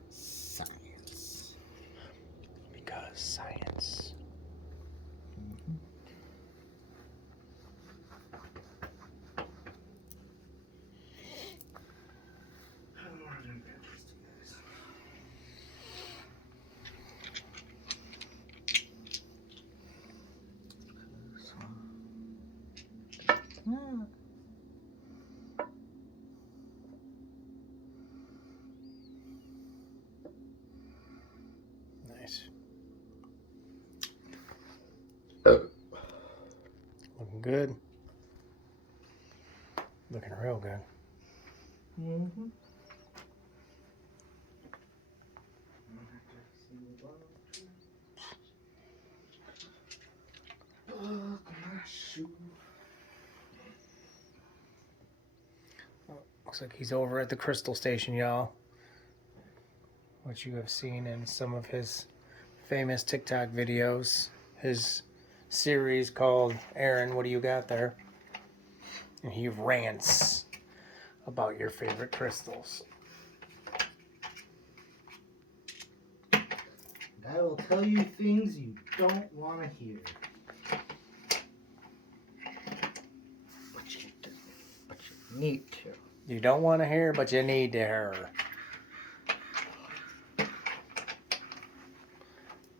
Science. Because science. Mm-hmm. Nice. Looking good. Looking real good. Mm-hmm. Looks like he's over at the crystal station, y'all. Which you have seen in some of his famous TikTok videos. His series called Aaron, What Do You Got There? And he rants about your favorite crystals. I will tell you things you don't want to hear. But you need to. You don't want to hear, but you need to hear.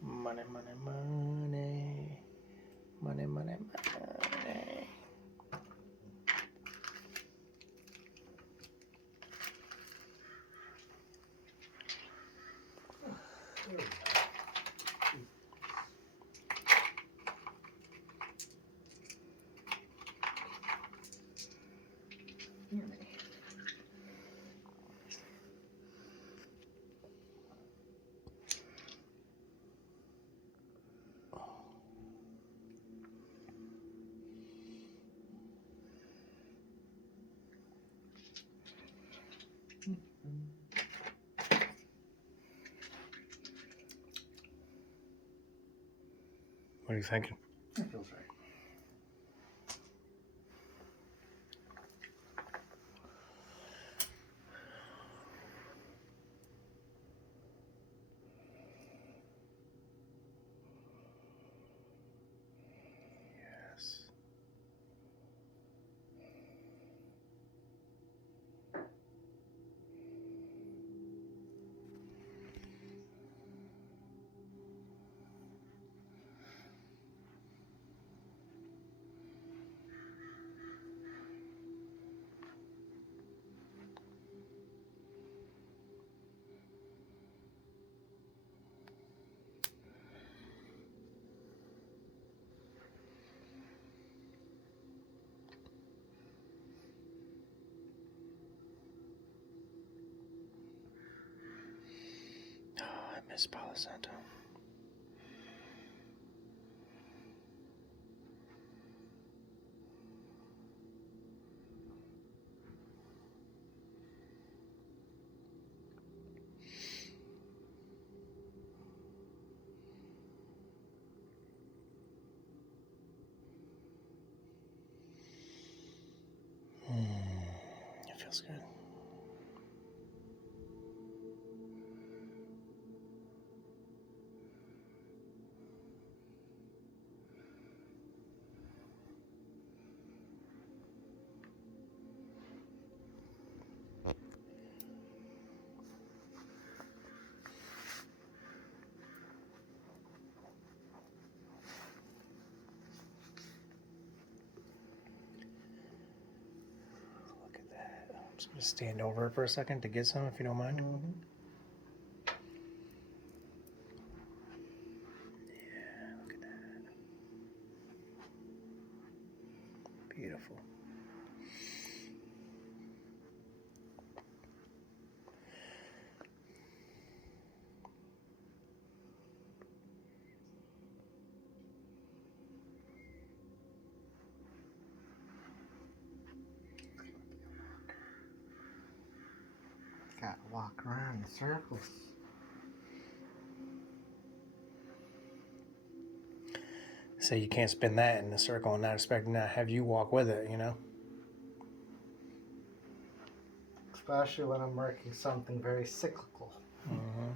Money, money, money. Money, money, money. What are you thinking? That feels right. Yes. Miss Palo Santo. It feels good. Look at that. I'm just going to stand over it for a second to get some, if you don't mind. Mm-hmm. Yeah, look at that. Beautiful. Gotta walk around in circles. So you can't spin that in a circle and not expecting to have you walk with it, you know? Especially when I'm working something very cyclical. Mm-hmm.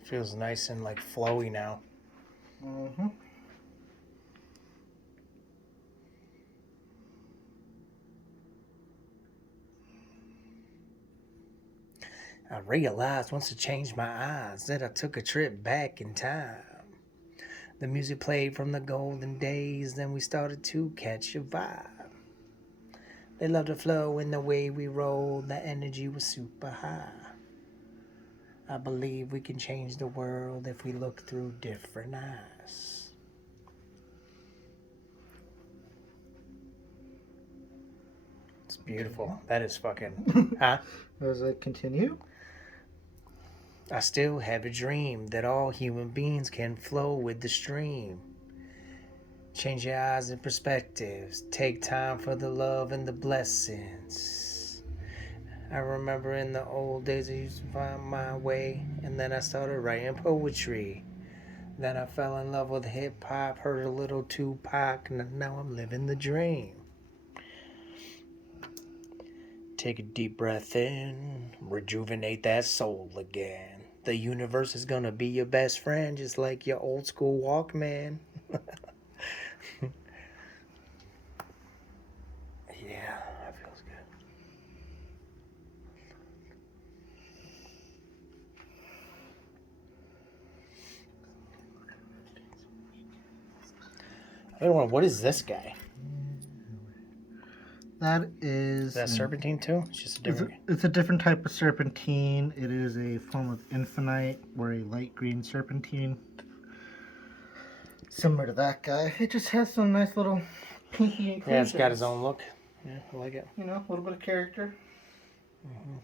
It feels nice and like flowy now. Mm-hmm. I realized once I changed my eyes that I took a trip back in time. The music played from the golden days, then we started to catch a vibe. They loved to flow in the way we rolled, the energy was super high. I believe we can change the world if we look through different eyes. It's beautiful. That is fucking... Huh? Does it continue? I still have a dream that all human beings can flow with the stream. Change your eyes and perspectives. Take time for the love and the blessings. I remember in the old days I used to find my way, and then I started writing poetry. Then I fell in love with hip hop, heard a little Tupac, and now I'm living the dream. Take a deep breath in, rejuvenate that soul again. The universe is gonna be your best friend, just like your old school Walkman. Yeah, that feels good. I don't know, what is this guy? That is... Is that Serpentine too? It's just a different... It's a different type of serpentine. It is a form of infinite, or a light green serpentine. Similar to that guy. It just has some nice little pinky inclusions. Yeah, it's got his own look. Yeah, I like it. You know, a little bit of character. Mm-hmm.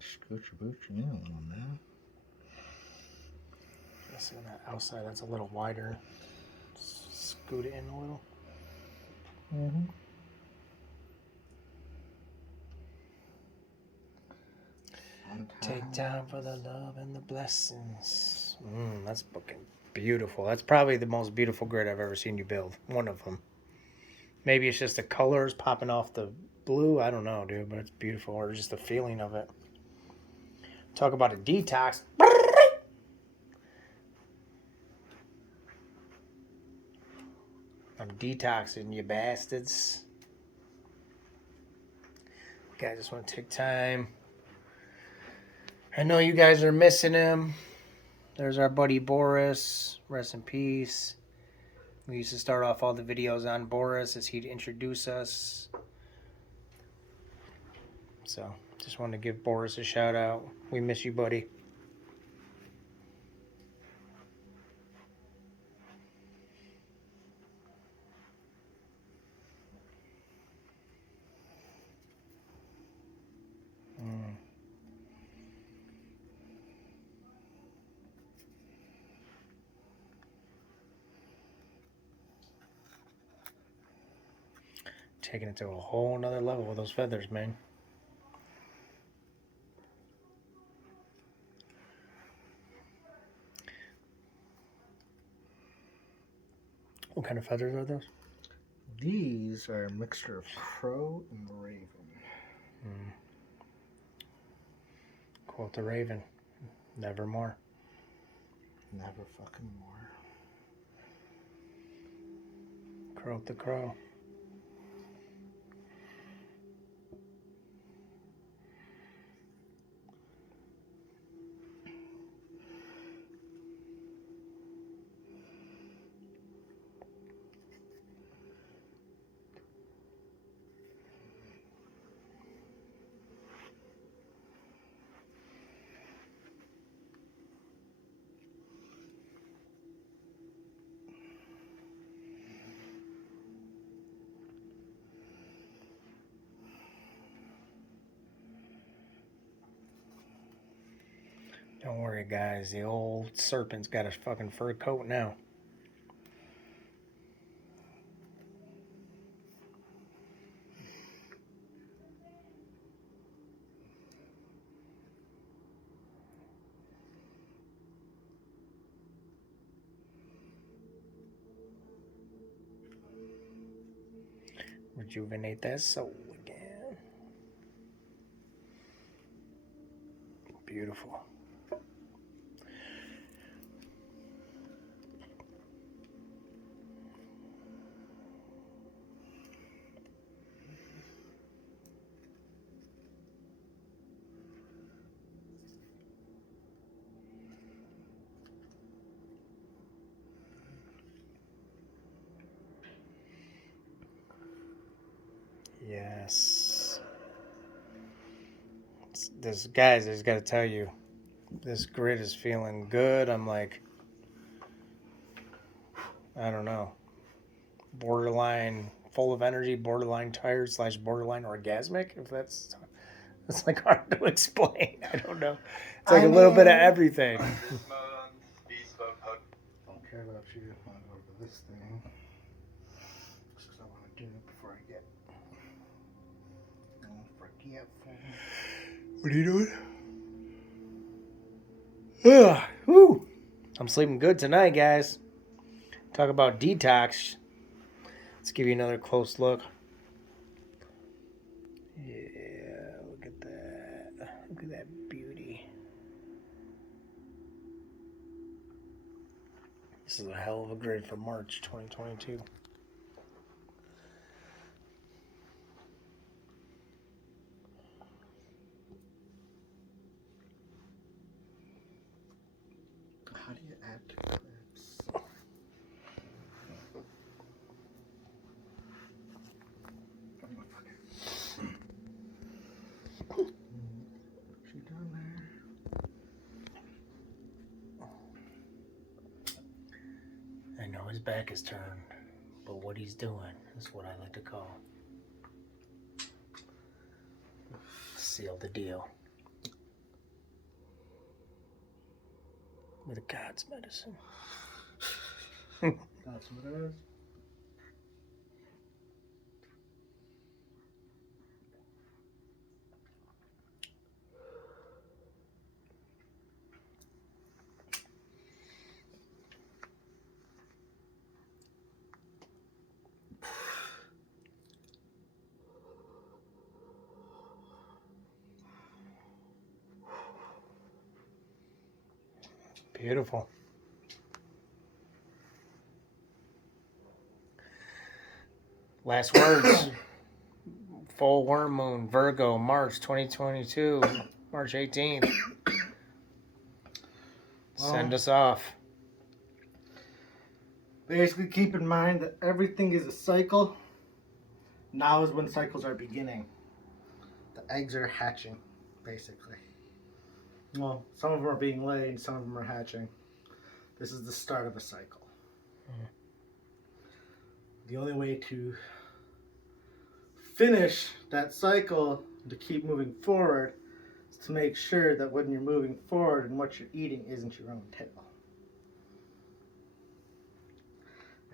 Scooch a booch in on that. guess on that outside that's a little wider. Scoot it in a little. Mm-hmm. Take time for the love and the blessings. That's fucking beautiful. That's probably the most beautiful grid I've ever seen you build. One of them. Maybe it's just the colors popping off the blue. I don't know, dude, but it's beautiful. Or just the feeling of it. Talk about a detox. I'm detoxing, you bastards. Okay, I just want to take time. I know you guys are missing him. There's our buddy Boris. Rest in peace. We used to start off all the videos on Boris as he'd introduce us. So, just wanted to give Boris a shout out. We miss you, buddy. Taking it to a whole nother level with those feathers, man. What kind of feathers are those? These are a mixture of crow and raven. Quote the raven. Nevermore. Never fucking more. Quote the crow. Don't worry, guys. The old serpent's got a fucking fur coat now. Rejuvenate that soul again. Beautiful. Yes. This, guys, I just got to tell you, this grid is feeling good. I'm like, I don't know, borderline full of energy, borderline tired / borderline orgasmic. If that's like hard to explain. I don't know. It's like a little bit of everything. Don't care about you. I want to go over this thing. Just because I want to do it before I get forgetful. What are you doing? Whew. I'm sleeping good tonight, guys. Talk about detox. Let's give you another close look. Yeah, look at that. Look at that beauty. This is a hell of a grid for March 2022. How do you add to clips? She done there? I know his back is turned, but what he's doing is what I like to call seal the deal. with a God's medicine. That's what it is. Beautiful. Last words. Full worm moon, Virgo, March 2022, March 18th. Send us off. Basically, keep in mind that everything is a cycle. Now is when cycles are beginning. The eggs are hatching, basically. Well, some of them are being laid, some of them are hatching. This is the start of a cycle. Mm. The only way to finish that cycle, to keep moving forward, is to make sure that when you're moving forward and what you're eating isn't your own tail.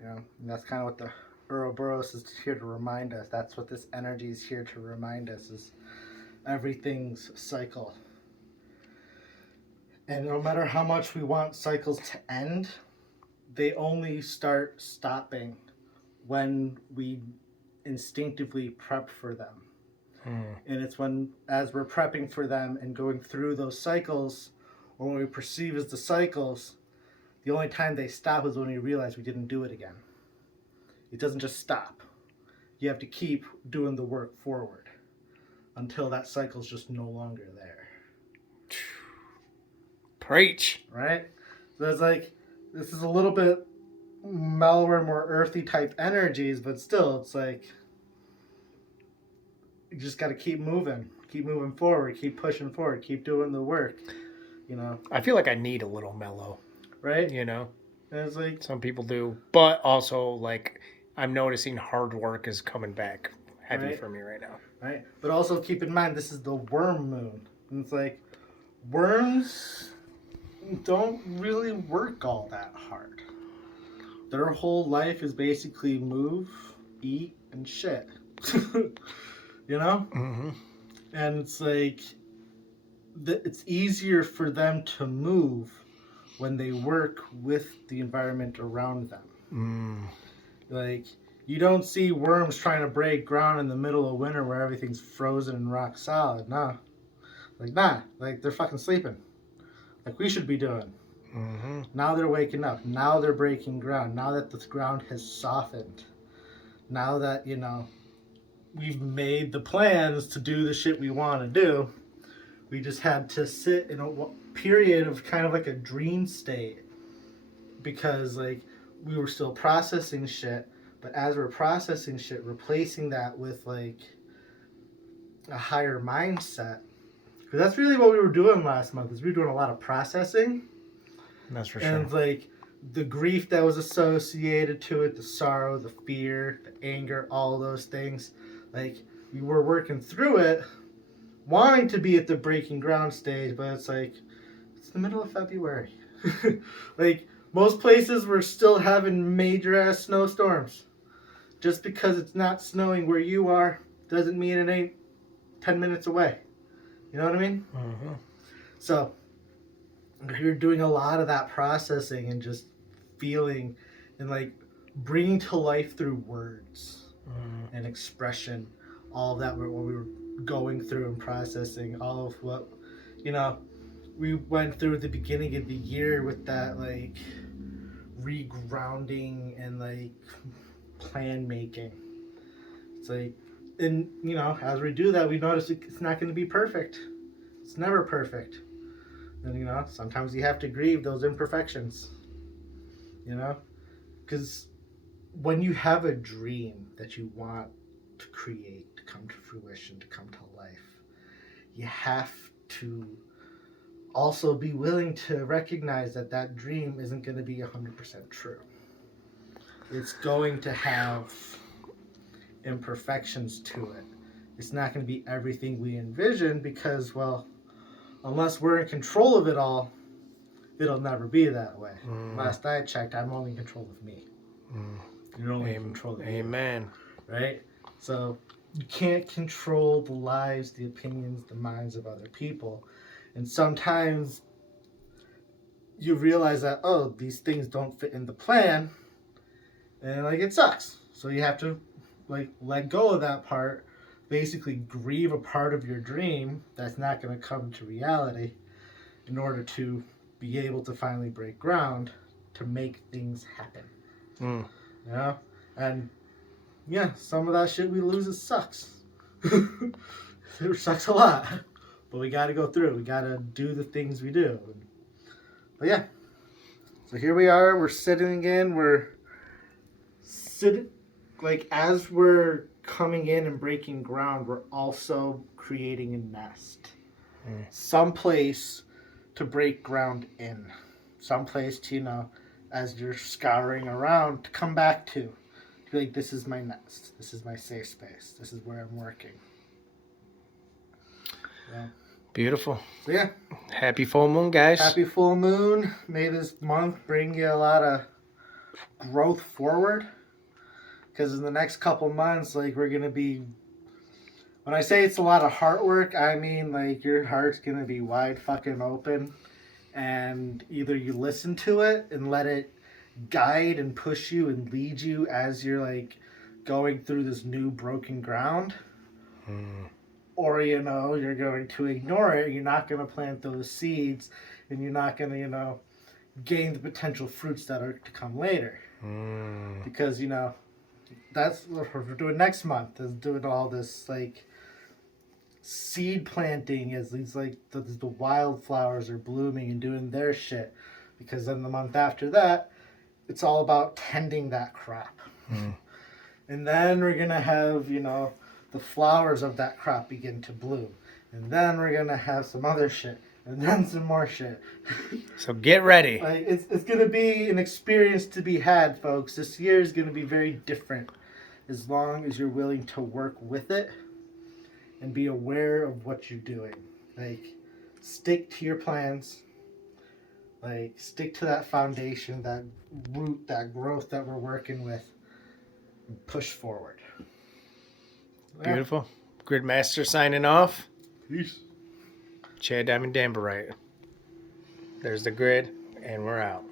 You know, and that's kind of what the Ouroboros is here to remind us. That's what this energy is here to remind us, is everything's a cycle. And no matter how much we want cycles to end, they only start stopping when we instinctively prep for them. And it's when, as we're prepping for them and going through those cycles, or what we perceive as the cycles, the only time they stop is when we realize we didn't do it again. It doesn't just stop. You have to keep doing the work forward until that cycle's just no longer there. Preach. Right? So it's like, this is a little bit mellower, more earthy type energies, but still, it's like, you just got to keep moving forward, keep pushing forward, keep doing the work, you know. I feel like I need a little mellow, right? You know, and it's like, some people do, but also like I'm noticing hard work is coming back heavy for me right now. Right, but also keep in mind this is the worm moon, and it's like worms don't really work all that hard. Their whole life is basically move, eat, and shit. You know? Mm-hmm. And it's like, it's easier for them to move when they work with the environment around them. Like, you don't see worms trying to break ground in the middle of winter where everything's frozen and rock solid. Nah. Like, they're fucking sleeping. Like we should be doing. Mm-hmm. Now they're waking up. Now they're breaking ground. Now that the ground has softened. Now that, you know, we've made the plans to do the shit we want to do. We just had to sit in a period of kind of like a dream state. Because, like, we were still processing shit. But as we're processing shit, replacing that with, like, a higher mindset. Because that's really what we were doing last month. Is we were doing a lot of processing. That's for sure. And, like, the grief that was associated to it, the sorrow, the fear, the anger, all those things. Like, we were working through it, wanting to be at the breaking ground stage, but it's like, it's the middle of February. Like, most places were still having major-ass snowstorms. Just because it's not snowing where you are doesn't mean it ain't 10 minutes away. You know what I mean? Mm-hmm. So, you're doing a lot of that processing and just feeling and, like, bringing to life through words and expression, all of that what we were going through and processing, all of what, you know, we went through at the beginning of the year with that, like, regrounding and, like, plan making. It's like, and, you know, as we do that, we notice it's not going to be perfect. It's never perfect. And, you know, sometimes you have to grieve those imperfections. You know? Because when you have a dream that you want to create, to come to fruition, to come to life, you have to also be willing to recognize that that dream isn't going to be 100% true. It's going to have imperfections to it. It's not going to be everything we envision because, well, unless we're in control of it all, it'll never be that way. Mm. Last I checked, I'm only in control of me. Mm. You're only in control of you. Amen. Right? So you can't control the lives, the opinions, the minds of other people. And sometimes you realize that, oh, these things don't fit in the plan, and like it sucks. So you have to like let go of that part, basically grieve a part of your dream that's not going to come to reality in order to be able to finally break ground to make things happen. Mm. You know? And yeah, some of that shit we lose, it sucks. It sucks a lot. But we got to go through. We got to do the things we do. But yeah. So here we are. We're sitting again. We're sitting, like, as we're coming in and breaking ground, we're also creating a nest. Someplace to break ground in. Someplace to, you know, as you're scouring around, to come back to. Be like, this is my nest. This is my safe space. This is where I'm working. Yeah. Beautiful. So yeah. Happy full moon, guys. Happy full moon. May this month bring you a lot of growth forward. Because in the next couple months, like, we're going to be... When I say it's a lot of heart work, I mean, like, your heart's going to be wide fucking open. And either you listen to it and let it guide and push you and lead you as you're, like, going through this new broken ground. Or, you know, you're going to ignore it. You're not going to plant those seeds. And you're not going to, you know, gain the potential fruits that are to come later. Because, you know, that's what we're doing next month. Is doing all this, like, seed planting as these, like, the wildflowers are blooming and doing their shit. Because then the month after that, it's all about tending that crop. And then we're going to have, you know, the flowers of that crop begin to bloom. And then we're going to have some other shit. And then some more shit. So get ready. Like, it's going to be an experience to be had, folks. This year is going to be very different as long as you're willing to work with it and be aware of what you're doing. Like, stick to your plans. Like, stick to that foundation, that root, that growth that we're working with. And push forward. Beautiful. Gridmaster signing off. Peace. Chad Diamond Damberite. There's the grid, and we're out.